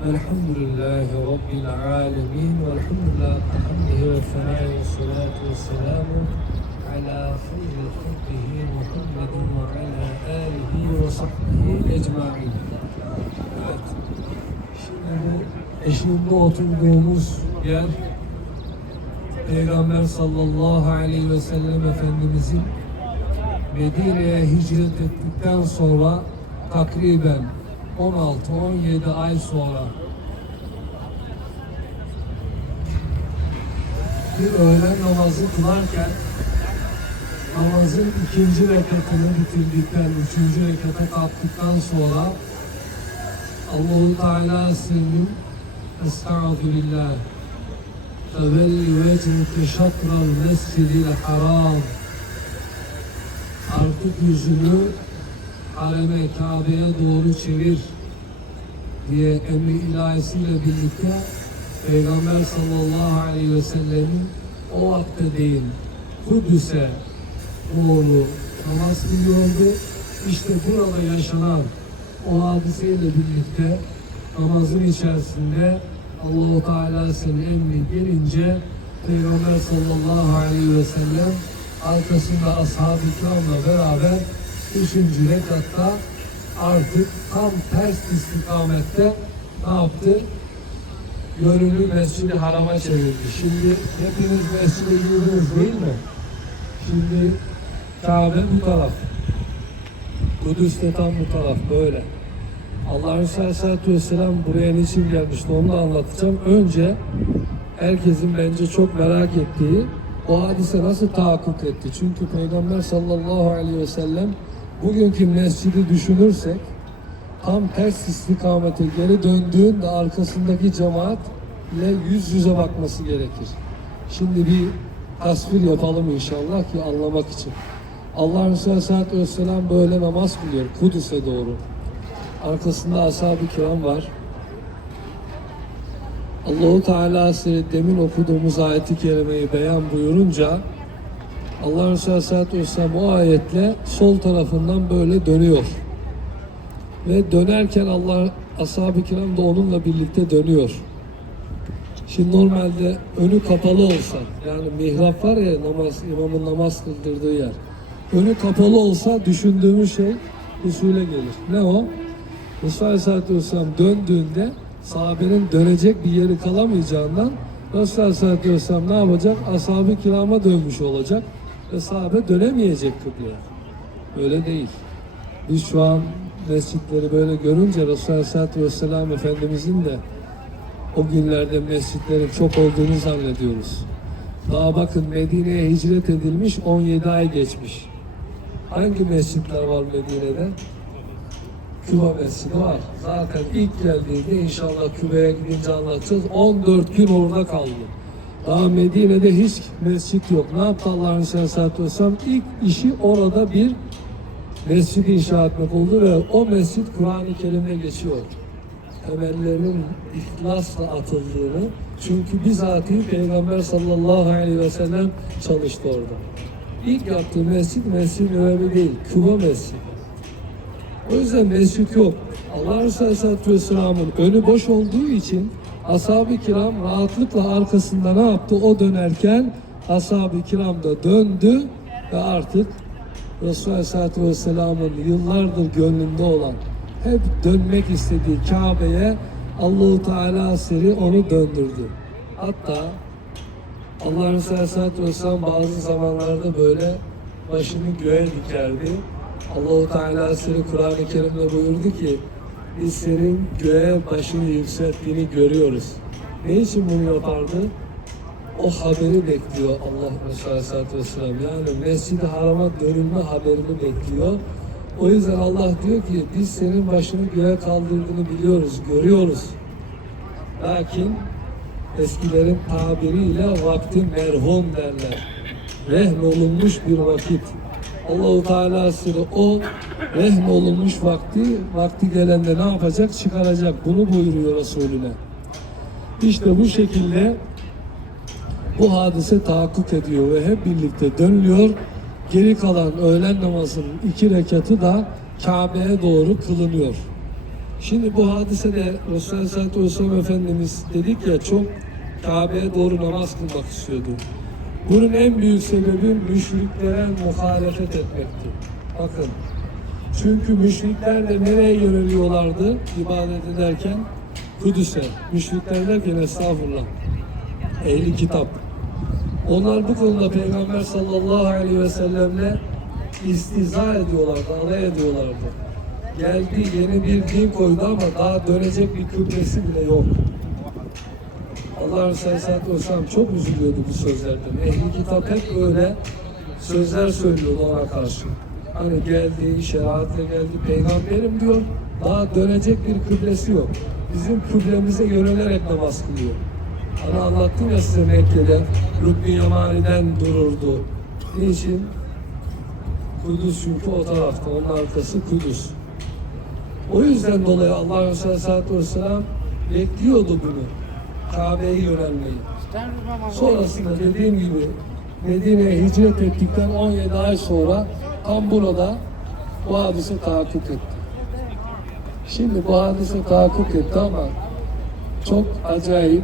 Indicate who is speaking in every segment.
Speaker 1: الحمد لله رب العالمين والحمد لله الحمده والثناء والصلاة والسلام على خير خلقه محمد وعلى آله وصحبه أجمعين. Evet. Şimdi bu eşiğinde oturduğumuz yer Peygamber sallallahu aleyhi ve sellem Efendimizin Medine'ye hicret ettikten sonra takriben 16-17 ay sonra. Bir öğlen namazı kılarken namazın ikinci rekatını bitirdikten, üçüncü rekata kalktıktan sonra Allahu Teala senin Estağfirullah Tevelli vecihke şatral mescidil haram. Artık yüzünü hareme, Kabe'ye doğru çevir diye emri ilahisiyle birlikte Peygamber sallallahu aleyhi ve sellemin o vakte değil Kudüs'e doğru namaz kılıyordu. İşte burada yaşanan o hadiseyle birlikte namazın içerisinde Allahu Teala senin emri gelince Peygamber sallallahu aleyhi ve sellem arkasında ashab-ı kiramla beraber üçüncü rekatta artık tam ters istikamette ne yaptı? Yönünü Mescid-i Haram'a çevirdi. Şimdi hepiniz mescide girdiniz değil mi? Şimdi Kabe bu taraf. Kudüs de tam bu taraf böyle. Allah Resulü Aleyhisselatü Vesselam buraya niçin gelmişti onu da anlatacağım. Önce herkesin bence çok merak ettiği o hadise nasıl tahakkuk etti? Çünkü Peygamber sallallahu aleyhi ve sellem bugünkü mescidi düşünürsek tam ters istikamete geri döndüğünde arkasındaki cemaat ile yüz yüze bakması gerekir. Şimdi bir tasvir yapalım inşallah ki anlamak için. Allah Resulü Aleyhisselatü Vesselam böyle namaz kılıyor Kudüs'e doğru. Arkasında ashab-ı kiram var. Allahu Teala demin okuduğumuz ayeti kerimeyi beyan buyurunca Allah Resulü Aleyhisselatü Vesselam o ayetle sol tarafından böyle dönüyor. Ve dönerken Allah ashab-ı kiram da onunla birlikte dönüyor. Şimdi normalde önü kapalı olsa yani mihrap var ya namaz imamın namaz kıldırdığı yer. Önü kapalı olsa düşündüğümüz şey usule gelir. Ne o? Resulullah Aleyhisselatü Vesselam döndüğünde sahabenin dönecek bir yeri kalamayacağından Resulullah Aleyhisselatü Vesselam ne yapacak? Ashab-ı kirama dönmüş olacak ve sahabe dönemeyecek kıbleye. Öyle değil. Biz şu an mescitleri böyle görünce Resulullah Aleyhisselatü Vesselam Efendimizin de o günlerde mescitlerin çok olduğunu zannediyoruz. Daha bakın Medine'ye hicret edilmiş 17 ay geçmiş. Hangi mescitler var Medine'de? Küba Mescidi var. Zaten ilk geldiğinde inşallah Küba'ya gidince anlatacağız. 14 gün orada kaldı. Daha Medine'de hiç mescit yok. Ne yaptı Allah Aleyhisselatü Vesselam? İlk işi orada bir mescid inşa etmek oldu ve o mescit Kur'an-ı Kerim'de geçiyor. Temellerinin ihlasla atıldığını çünkü bizatihi Peygamber sallallahu aleyhi ve sellem çalıştı orada. İlk yaptığı mescid Mescid-i değil, Küba Mescid. O yüzden mescit yok. Allah Resulü Aleyhisselatü Vesselam'ın önü boş olduğu için ashab-ı kiram rahatlıkla arkasında ne yaptı? O dönerken ashab-ı kiram da döndü ve artık Resulü Aleyhisselatü Vesselam'ın yıllardır gönlünde olan hep dönmek istediği Kabe'ye Allahu Teala seri onu döndürdü. Hatta Allah Resulü Aleyhisselatü Vesselam bazı zamanlarda böyle başını göğe dikerdi. Allahu Teala seni Kur'an-ı Kerim'de buyurdu ki biz senin göğe başını yükselttiğini görüyoruz. Ne için bunu yapardı? O haberi bekliyor Allah Resulü Aleyhisselatü Vesselam. Yani Mescid-i Haram'a dönülme haberini bekliyor. O yüzden Allah diyor ki biz senin başını göğe kaldırdığını biliyoruz, görüyoruz. Lakin eskilerin tabiriyle vakti merhum derler. Rehn olunmuş bir vakit. Allahu Teala size o olunmuş vakti vakti gelende ne yapacak? Çıkaracak. Bunu buyuruyor Resulüne. İşte bu şekilde bu hadise tahakkuk ediyor ve hep birlikte dönülüyor. Geri kalan öğlen namazının iki rekatı da Kabe'ye doğru kılınıyor. Şimdi bu hadisede Resulullah Aleyhisselatü Vesselam Efendimiz dedik ya çok Kabe'ye doğru namaz kılmak istiyordu. Bunun en büyük sebebi müşriklere muhalefet etmekti. Bakın. Çünkü müşrikler de nereye yöneliyorlardı ibadet ederken? Kudüs'e. Müşrikler derken estağfurullah. Ehli kitap. Onlar bu konuda Peygamber sallallahu aleyhi ve sellemle istiza ediyorlardı, alay ediyorlardı. Geldi yeni bir din koydu ama daha dönecek bir kıblesi bile yok. Allah Resulü Aleyhisselatü çok üzülüyordu bu sözlerden. Ehli kitap hep öyle sözler söylüyordu ona karşı. Hani geldi, şeriatle geldi, peygamberim diyor, daha dönecek bir kıblesi yok. Bizim kıblemize yönelerek namaz kılıyor. Hani anlattım ya size Mekke'de, Rukni Yamani'den dururdu. Niçin? Kudüs çünkü o tarafta, onun arkası Kudüs. O yüzden dolayı Allah Resulü Aleyhisselatü bekliyordu bunu. Kabe'ye yönelmeyi. Sonrasında dediğim gibi Medine'ye hicret ettikten 17 ay sonra tam burada bu hadise tahakkuk etti. Şimdi bu hadise tahakkuk etti ama çok acayip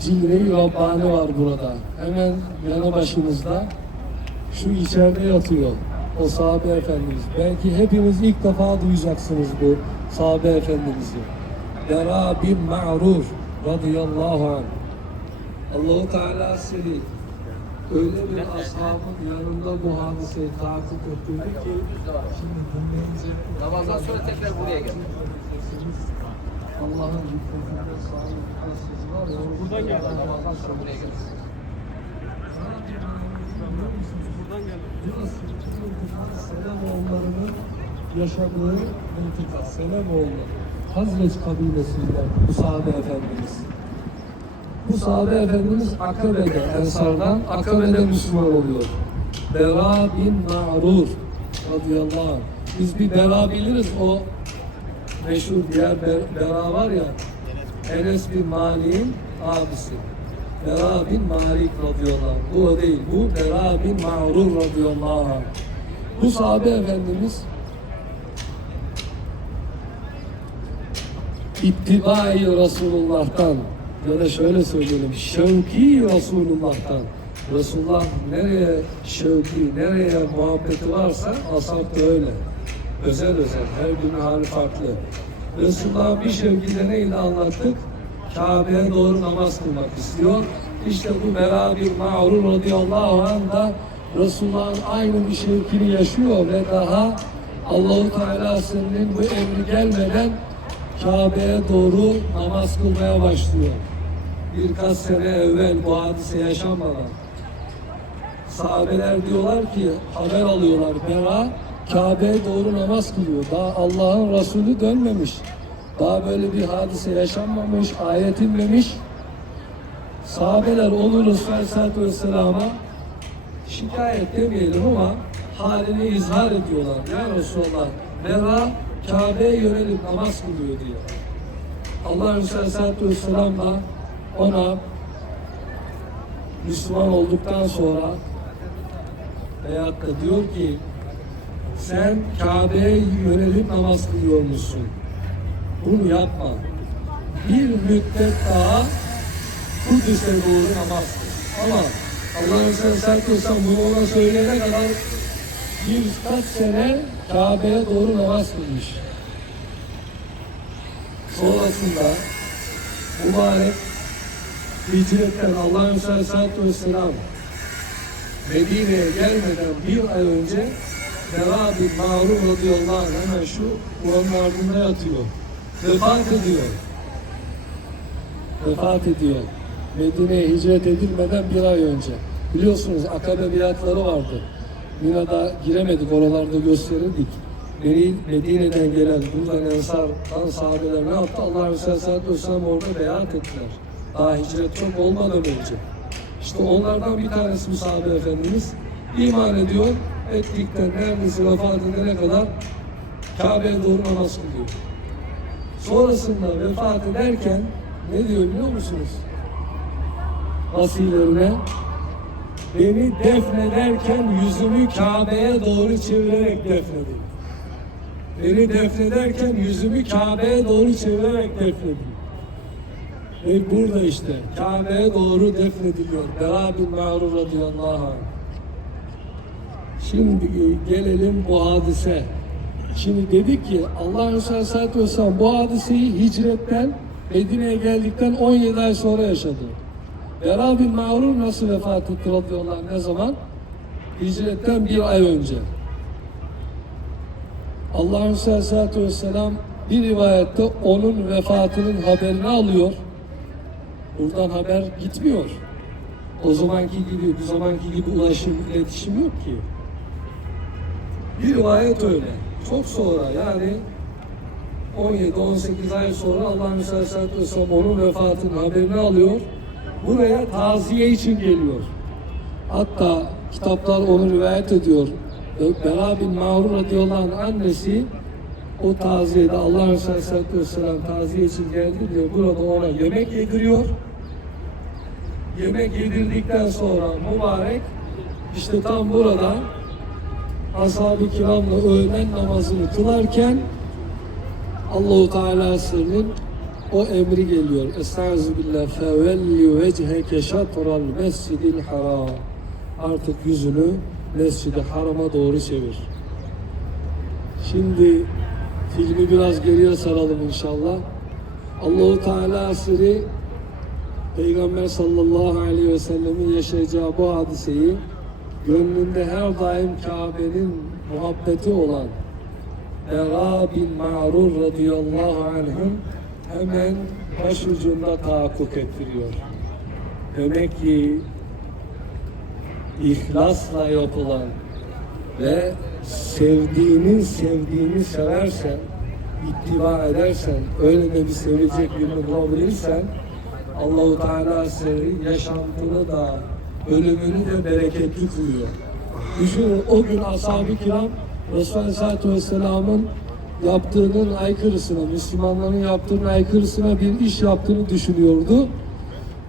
Speaker 1: cilve-i Rabbani var burada. Hemen yanı başımızda şu içeride yatıyor o sahabe efendimiz. Belki hepiniz ilk defa duyacaksınız bu sahabe efendimizi. Bera bin Ma'rur radıyallahu anh. Allahu Teala seni öyle bir ashabın yanında bu hadiseyi tahakkuk ettirdi ki şimdi dinleyince
Speaker 2: Namazdan sonra tekrar buraya gel.
Speaker 1: Allah'ın hikmetinde sağlık hasreti var ya. Buradan geldi.
Speaker 2: Namazdan sonra buraya gel.
Speaker 1: Selemoğullarının yaşadığı mıntıka, Selemoğulları. Hazreç kabilesinden bu sahabe efendimiz. Bu sahabe efendimiz Akabe'de, Ensar'dan Akabe'de Müslüman oluyor. Bera bin Ma'rur radıyallahu anh. Biz bir Bera biliriz o meşhur diğer Ber- Bera var ya Enes bin Malik'in abisi. Bera bin Malik radıyallahu anh. Bu o değil. Bu Bera bin Ma'rur radıyallahu anh. Bu sahabe efendimiz ittibai Resulullah'tan ya da şöyle söyleyelim şevki Resulullah'tan Resulullah nereye şevki, nereye muhabbeti varsa ashab da öyle. Özel özel, her gün hali farklı. Resulullah'ın bir şevkiyle neyle anlattık? Kabe'ye doğru namaz kılmak istiyor. İşte bu Bera bir mağrur radıyallahu anh da Resulullah'ın aynı bir şevkini yaşıyor ve daha Allahu Teala senin bu emri gelmeden Kabe'ye doğru namaz kılmaya başlıyor. Birkaç sene evvel bu hadise yaşanmadan sahabeler diyorlar ki haber alıyorlar Bera Kabe'ye doğru namaz kılıyor. Daha Allah'ın Resulü dönmemiş. Daha böyle bir hadise yaşanmamış, ayet inmemiş. Sahabeler onu Resulü Aleyhisselatü Vesselam'a şikayet demeyelim ama halini izhar ediyorlar. Ya Resulallah, Bera Kabe'ye yönelip namaz kılıyor diye. Allah Resulü Aleyhisselatü Vesselam da ona Müslüman olduktan sonra veyahut da diyor ki sen Kabe'ye yönelip namaz kılıyormuşsun. Bunu yapma. Bir müddet daha Kudüs'e doğru namaz. Ama Allah Resulü Aleyhisselatü Vesselam bunu ona söyleyene kadar birkaç sene Kabe'ye doğru namaz kılmış. Sonrasında mübarek hicretten Allah Aleyhisselatü Vesselam Medine'ye gelmeden bir ay önce Bera bin Mağrur radıyallahu anh hemen şu Kur'an'ın ardında yatıyor. Vefat ediyor. Vefat ediyor. Medine'ye hicret edilmeden bir ay önce. Biliyorsunuz Akabe biatları vardı. Mina'da giremedik, oralarda gösterirdik. Beni Medine'den gelen, buradan Ensar'dan sahabeler ne yaptı? Allah Resulü Aleyhisselatü Vesselam orada beyat ettiler. Daha hicret çok olmadan önce. İşte onlardan bir tanesi bu sahabe efendimiz iman ediyor. Ettikten neredeyse vefat edene kadar Kabe'ye doğru namaz kılıyor. Sonrasında vefat ederken ne diyor biliyor musunuz? Vasilerine beni defnederken yüzümü Kabe'ye doğru çevirerek defnedin. Beni defnederken yüzümü Kabe'ye doğru çevirerek defnediyor. Ve burada işte Kabe'ye doğru defnediliyor. Bera bin Ma'rur radıyallahu anh. Şimdi gelelim bu hadise. Şimdi dedik ki Allah Resulü Aleyhisselatü bu hadiseyi hicretten Medine'ye geldikten 17 ay sonra yaşadı. Bera bin Mağrur nasıl vefat etti radıyallahu anh ne zaman? Hicretten bir ay önce. Allah Resulü Aleyhisselatü bir rivayette onun vefatının haberini alıyor. Buradan haber gitmiyor. O zamanki gibi, bu zamanki gibi ulaşım, iletişim yok ki. Bir rivayet öyle. Çok sonra yani 17-18 ay sonra Allah Resulü Aleyhisselatü onun vefatının haberini alıyor. Buraya taziye için geliyor. Hatta kitaplar onu rivayet ediyor. Bera bin Mağrur radıyallahu annesi o taziyede Allah Resulü Aleyhisselatü Vesselam taziye için geldi diyor. Burada ona yemek yediriyor. Yemek yedirdikten sonra mübarek işte tam burada ashab-ı kiramla öğlen namazını kılarken Allahu Teala'sının o emri geliyor. Estaizu billah fevelli vecheke şatral mescidil haram. Artık yüzünü mescidi harama doğru çevir. Şimdi filmi biraz geriye saralım inşallah. Allahu Teala esiri Peygamber sallallahu aleyhi ve sellemin yaşayacağı bu hadiseyi gönlünde her daim Kabe'nin muhabbeti olan Bera bin Ma'rur radıyallahu anh'ın hemen başucunda tahakkuk ettiriyor. Demek ki ihlasla yapılan ve sevdiğinin sevdiğini seversen, ittiba edersen, öyle de bir sevecek birini bulabilirsen Allahu Teala seni yaşantını da ölümünü de bereketli kılıyor. Düşünün o gün ashab-ı kiram Resulullah Aleyhisselatü Vesselam'ın yaptığının aykırısına, Müslümanların yaptığının aykırısına bir iş yaptığını düşünüyordu.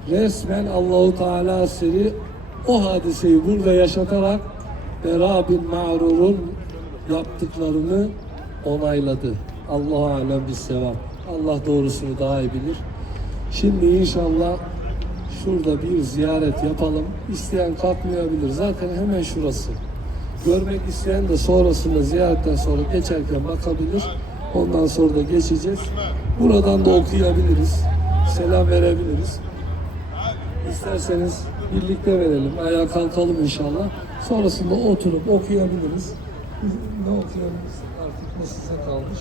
Speaker 1: Resmen Allahu Teala seni o hadiseyi burada yaşatarak Bera bin Ma'rur'un yaptıklarını onayladı. Allahu alem bir sevap. Allah doğrusunu daha iyi bilir. Şimdi inşallah şurada bir ziyaret yapalım. İsteyen kalkmayabilir. Zaten hemen şurası. Görmek isteyen de sonrasında ziyaretten sonra geçerken bakabilir. Ondan sonra da geçeceğiz. Buradan da okuyabiliriz. Selam verebiliriz. İsterseniz birlikte verelim. Ayağa kalkalım inşallah. Sonrasında oturup okuyabiliriz. Ne okuyabiliriz? Artık ne size kalmış.